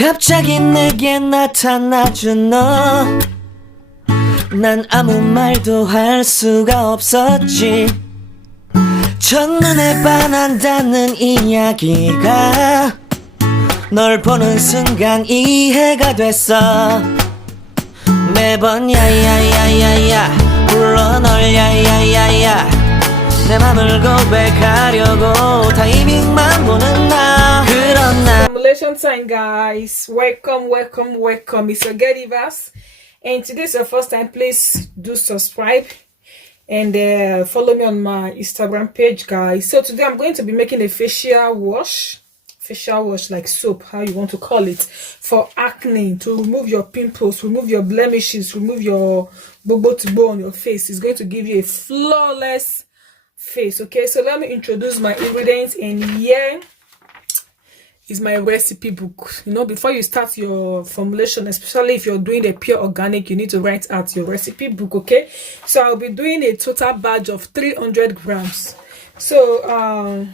갑자기 내게 나타나준 너, 난 아무 말도 할 수가 없었지. 첫눈에 반한다는 이야기가 널 보는 순간 이해가 됐어. 매번 야야야야야 불러 널 야야야야, 내 맘을 고백하려고 타이밍만 보는 나. 그런 나. Relation time, guys. Welcome. It's your girl Ivas, and today's your first time. Please do subscribe and follow me on my Instagram page, guys. So today I'm going to be making a facial wash like soap, how you want to call it, for acne, to remove your pimples, remove your blemishes, remove your bobo to bow on your face. It's going to give you a flawless face. Okay, so let me introduce my ingredients, and here is my recipe book. You know, before you start your formulation, especially if you're doing the pure organic, you need to write out your recipe book. Okay, so I'll be doing a total batch of 300 grams. So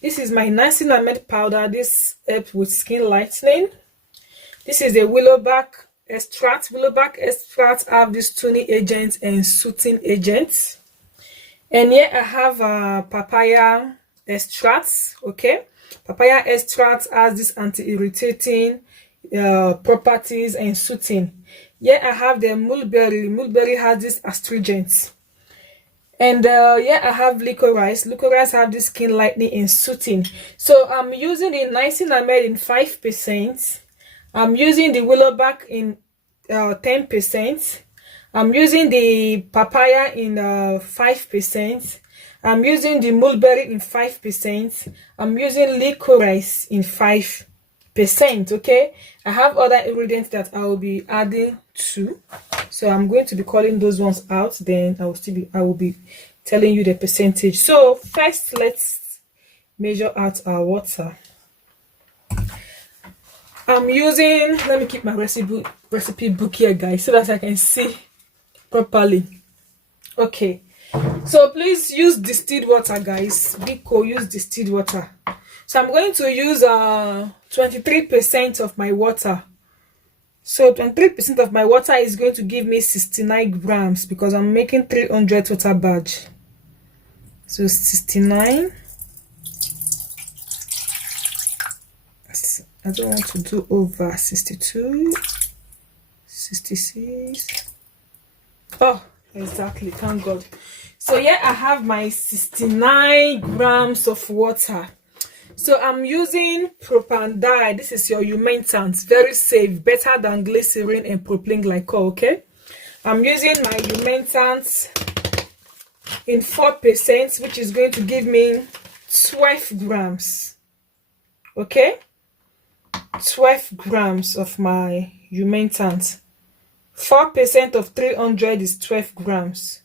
this is my niacinamide powder. This helps with skin lightening. This is a willowback extract. Willowback extracts have this toning agents and soothing agents. And here I have papaya extracts. Okay, papaya extract has this anti-irritating properties and soothing. Here I have the mulberry. Mulberry has this astringent. And yeah, I have licorice. Licorice have this skin lightening and soothing. So I'm using the niacinamide in 5%. I'm using the willowback in 10%. I'm using the papaya in 5%. I'm using the mulberry in 5%. I'm using licorice in 5%. Okay, I have other ingredients that I will be adding to, so I'm going to be calling those ones out. Then I will be telling you the percentage. So first, let's measure out our water. I'm using, let me keep my recipe book here, guys, so that I can see properly. Okay, so please use distilled water, guys. Biko, use distilled water. So I'm going to use 23% of my water. So 23% of my water is going to give me 69 grams because I'm making 300 total batch. So 69. I don't want to do over 62, 66. Oh, exactly. Thank God. So yeah, I have my 69 grams of water. So I'm using propane dye. This is your humectant, very safe, better than glycerin and propylene glycol. Okay, I'm using my humectant in 4%, which is going to give me 12 grams. Okay, 12 grams of my humectant. 4% of 300 is 12 grams.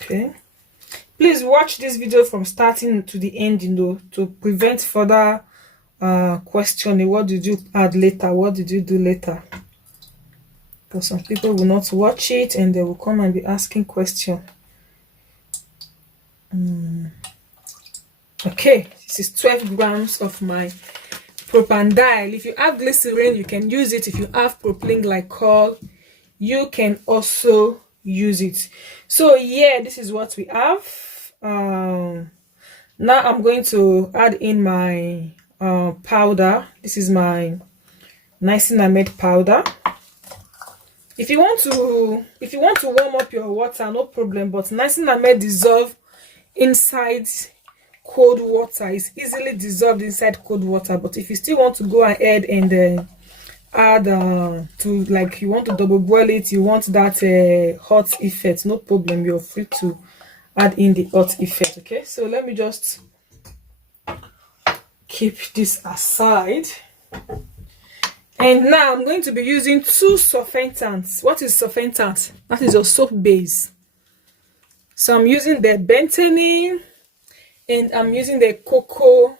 Okay, please watch this video from starting to the end, you know, to prevent further questioning. What did you add later? What did you do later? Because some people will not watch it and they will come and be asking questions. Okay, this is 12 grams of my propanediol. If you have glycerin, you can use it. If you have propylene glycol, you can also use it. So yeah, this is what we have. Now I'm going to add in my powder. This is my niacinamide powder. If you want to warm up your water, no problem, but niacinamide dissolve inside cold water. Is easily dissolved inside cold water. But if you still want to go ahead and add to, like, you want to double boil it, you want that hot effect, no problem, you're free to add in the hot effect. Okay, so let me just keep this aside. And now I'm going to be using 2 surfactants. What is surfactant? That is your soap base. So I'm using the bentene and I'm using the cocoa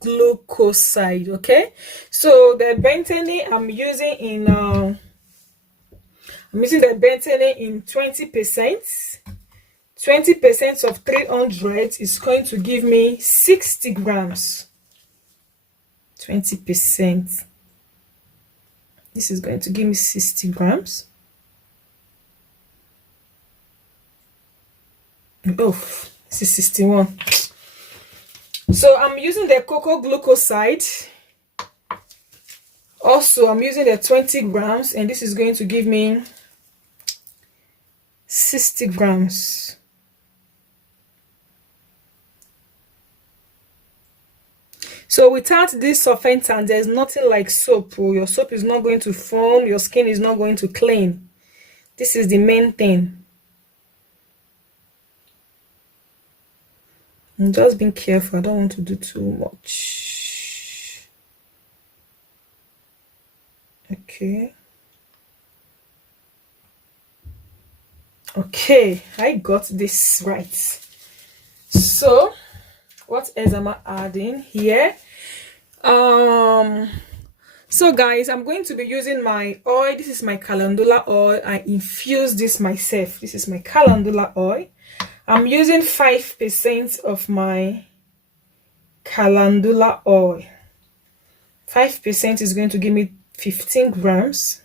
glucoside. Okay, so the bentene I'm using in 20%. 20% of 300 is going to give me 60 grams. 20%. This is going to give me 60 grams. Oh, this is 61. So I'm using the cocoa glucoside. Also, I'm using the 20 grams, and this is going to give me 60 grams. So without this surfactant, there's nothing like soap. Your soap is not going to foam, your skin is not going to clean. This is the main thing. I'm just being careful. I don't want to do too much. Okay. Okay, I got this right. So what else am I adding here? So guys, I'm going to be using my oil. This is my calendula oil. I infused this myself. This is my calendula oil. I'm using 5% of my calendula oil. 5% is going to give me 15 grams.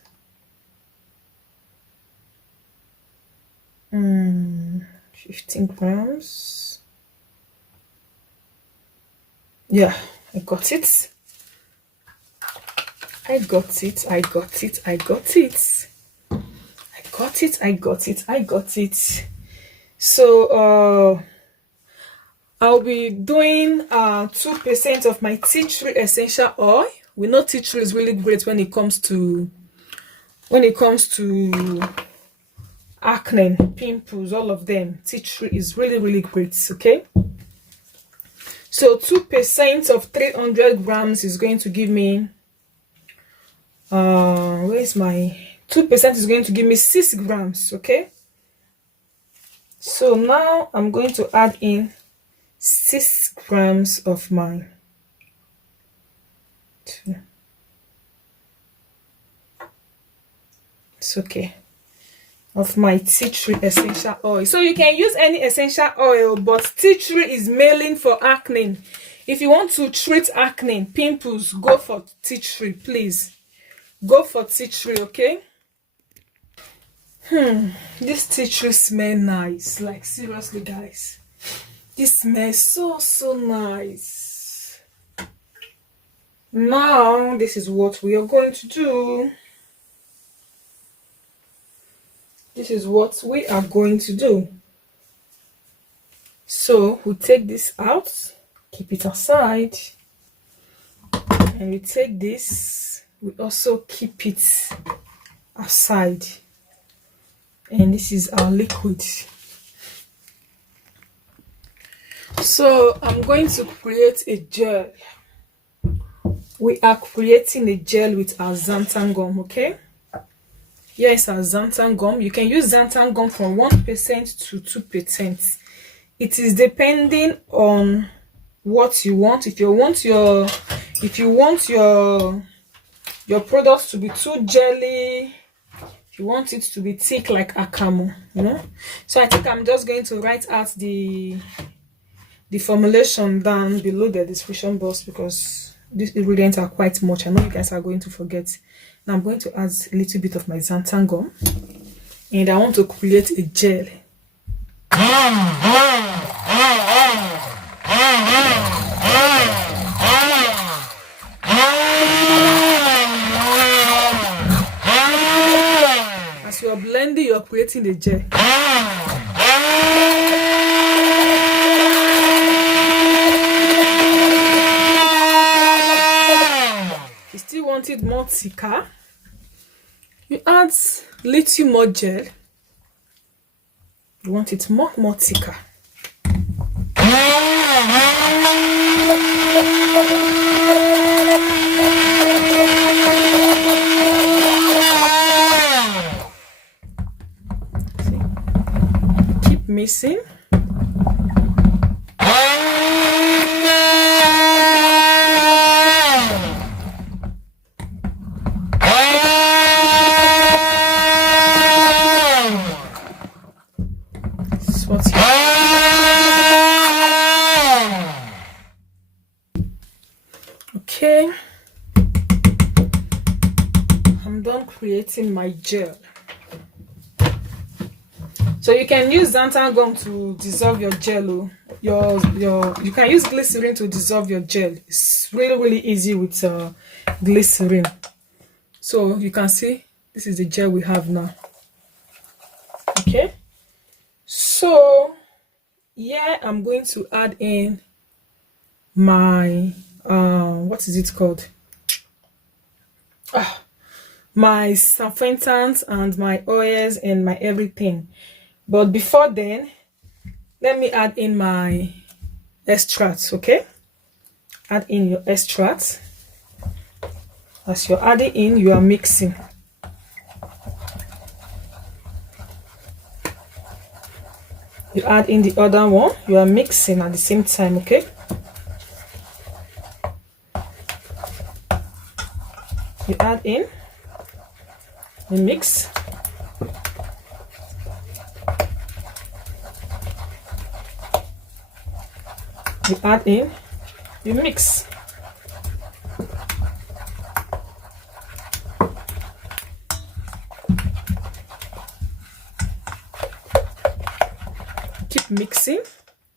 15 grams. Yeah, I got it. I got it. I got it. I got it. I got it. I got it. I got it. So I'll be doing 2% of my tea tree essential oil. We know tea tree is really great when it comes to acne, pimples, all of them. Tea tree is really great. Okay. So 2% of 300 grams is going to give me, where's my 2% is going to give me 6 grams. Okay. So now I'm going to add in 6 grams of my it's okay, of my tea tree essential oil. So you can use any essential oil, but tea tree is mainly for acne. If you want to treat acne, pimples, go for tea tree, please. Go for tea tree, okay? This tea tree smells nice. Like seriously, guys. This smells so nice. Now, this is what we are going to do. This is what we are going to do. So we take this out, keep it aside, and we take this, we also keep it aside. And this is our liquid. So I'm going to create a gel. We are creating a gel with our xanthan gum, okay? Here is our xanthan gum. You can use xanthan gum from 1% to 2%. It is depending on what you want. If you want your products to be too jelly, if you want it to be thick like akamo, you know. So I think I'm just going to write out the formulation down below the description box, because these ingredients are quite much. I know you guys are going to forget. Now I'm going to add a little bit of my xanthan gum, and I want to create a gel. As you are blending, you are creating the gel. You still want it more thicker, you add little more gel. You want it more thicker. See? Keep mixing. What Okay, I'm done creating my gel. So you can use xanthan gum to dissolve your gel. You can use glycerin to dissolve your gel. It's really easy with glycerin. So you can see this is the gel we have now. Okay, so yeah, I'm going to add in my what is it called, my surfactants and my oils and my everything. But before then, let me add in my extracts. Okay, add in your extracts. As you're adding in, you are mixing. You add in the other one, you are mixing at the same time. Okay, you add in, you mix. You add in, you mix. Keep mixing.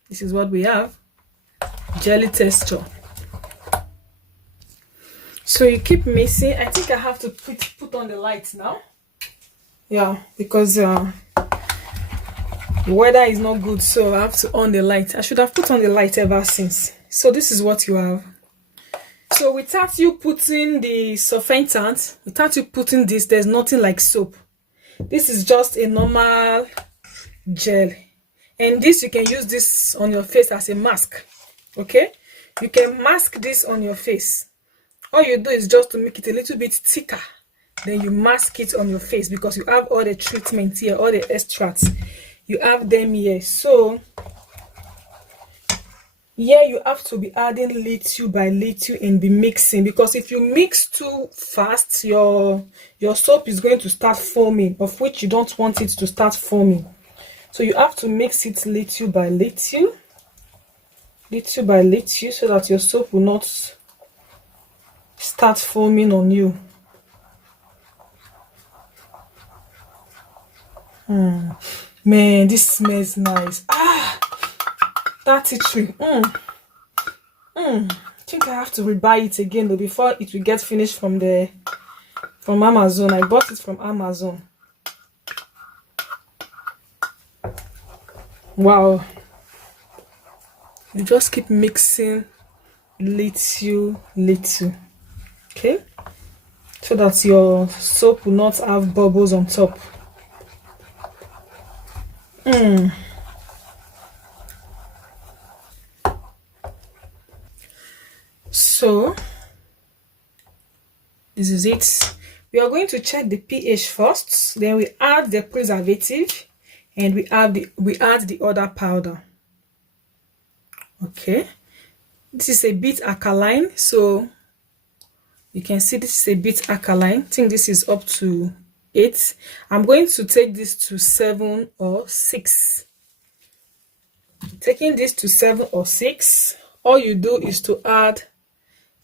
This is what we have, jelly texture. So you keep mixing. I think I have to put on the lights now. Yeah, because the weather is not good, so I have to on the light. I should have put on the light ever since. So this is what you have. So without you putting the surfactant, without you putting this, there's nothing like soap. This is just a normal gel, and this, you can use this on your face as a mask. Okay, you can mask this on your face. All you do is just to make it a little bit thicker, then you mask it on your face, because you have all the treatments here, all the extracts, you have them here. So yeah, you have to be adding little by little and be mixing, because if you mix too fast, your soap is going to start foaming, of which you don't want it to start foaming. So you have to mix it little by little, so that your soap will not start foaming on you. Man, this smells nice. 33. I think I have to rebuy it again though, before it will get finished from Amazon. I bought it from Amazon. Wow. You just keep mixing little, okay, so that your soap will not have bubbles on top. So this is it. We are going to check the pH first, then we add the preservative, and we add the other powder. Okay, this is a bit alkaline, so you can see this is a bit alkaline. I think this is up to 8. I'm going to take this to 7 or 6. Taking this to 7 or 6, all you do is to add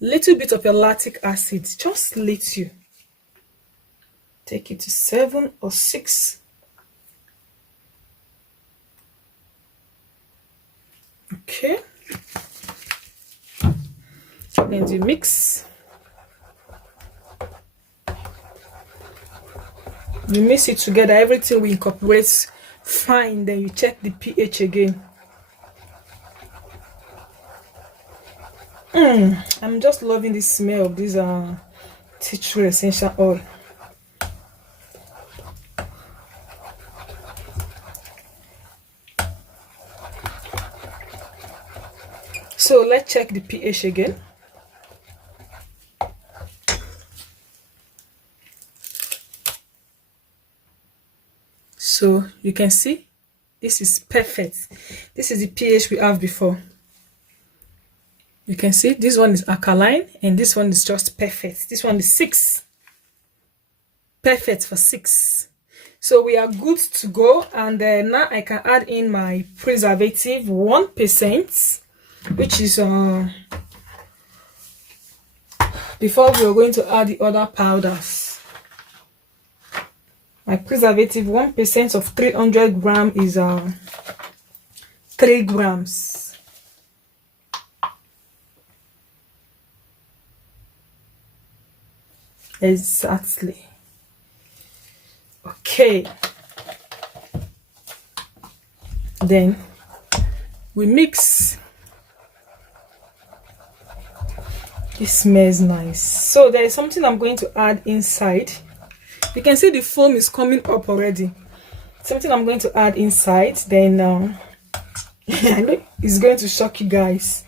a little bit of your lactic acid, just little. Take it to 7 or 6. Okay, and you mix. You mix it together, everything will incorporate fine. Then you check the pH again. I'm just loving the smell of this tea tree essential oil. So let's check the pH again. So you can see this is perfect. This is the pH we have before. You can see this one is alkaline and this one is just perfect. This one is 6. Perfect for 6. So we are good to go. And now I can add in my preservative 1%, which is before we are going to add the other powders. My preservative, 1% of 300 grams is 3 grams. Exactly. Okay. Then we mix. This smells nice. So there is something I'm going to add inside. You can see the foam is coming up already. Something I'm going to add inside. Then I know it's going to shock you guys.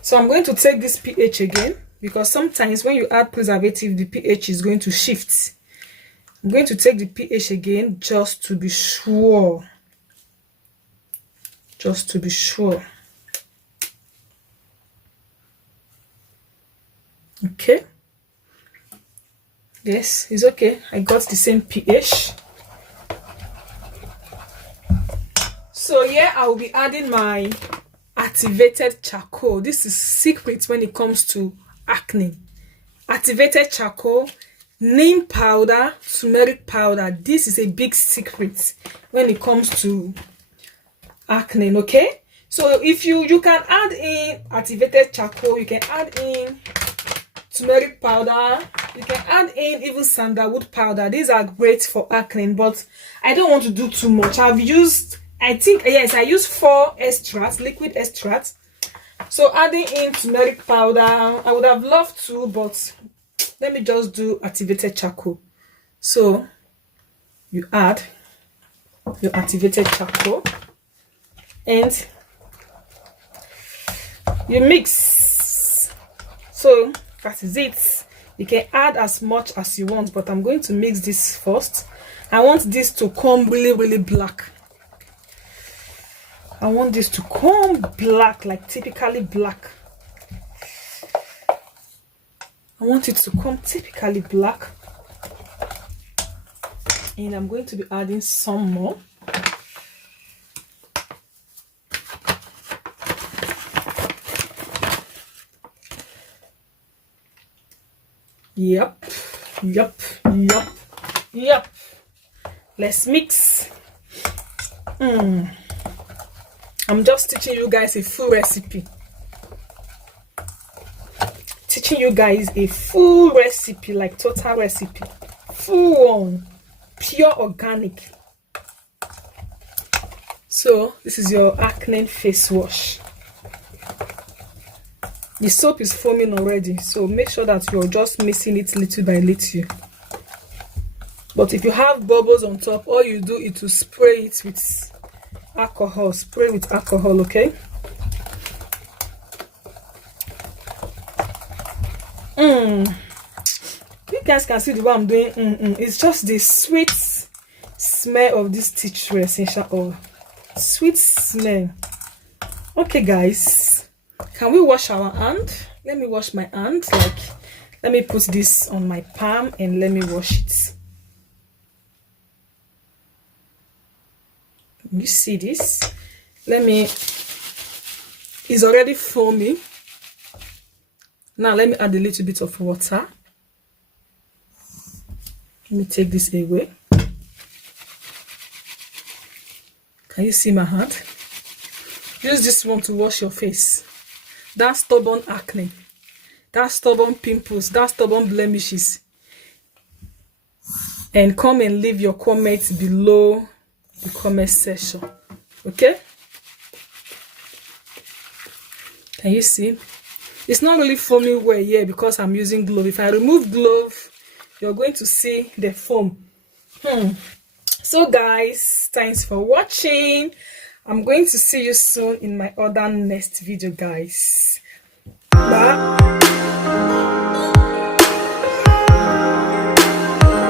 So I'm going to take this pH again, because sometimes when you add preservative, the pH is going to shift. I'm going to take the pH again just to be sure. Just to be sure. Okay. Yes, it's okay. I got the same pH. So here I will be adding my activated charcoal. This is secret when it comes to acne. Activated charcoal, neem powder, turmeric powder. This is a big secret when it comes to acne. Okay, so if you can add in activated charcoal, you can add in turmeric powder, you can add in even sandalwood powder. These are great for acne, but I don't want to do too much. I've used, I think, yes, I use 4 extracts, liquid extracts. So adding in turmeric powder, I would have loved to, but let me just do activated charcoal. So you add your activated charcoal and you mix. So that is it. You can add as much as you want, but I'm going to mix this first. I want this to come really black. I want this to come black, like typically black. I want it to come typically black. And I'm going to be adding some more. Yep. Let's mix. I'm just teaching you guys a full recipe. Teaching you guys a full recipe, like total recipe. Full one. Pure organic. So this is your acne face wash. The soap is foaming already, so make sure that you're just mixing it little by little. But if you have bubbles on top, all you do is to spray it with alcohol. Spray with alcohol, okay? You guys can see the way I'm doing. It's just the sweet smell of this tea tree essential oil. Sweet smell. Okay, guys, can we wash our hand? Let me wash my hand. Like, let me put this on my palm and let me wash it. You see this? It's already foamy. Now let me add a little bit of water. Let me take this away. Can you see my hand? Use this one to wash your face. That stubborn acne, that stubborn pimples, that stubborn blemishes. And come and leave your comments below the comment section. Okay? Can you see? It's not really foaming well here because I'm using glove. If I remove glove, you're going to see the foam. So guys, thanks for watching. I'm going to see you soon in my other next video, guys. Bye.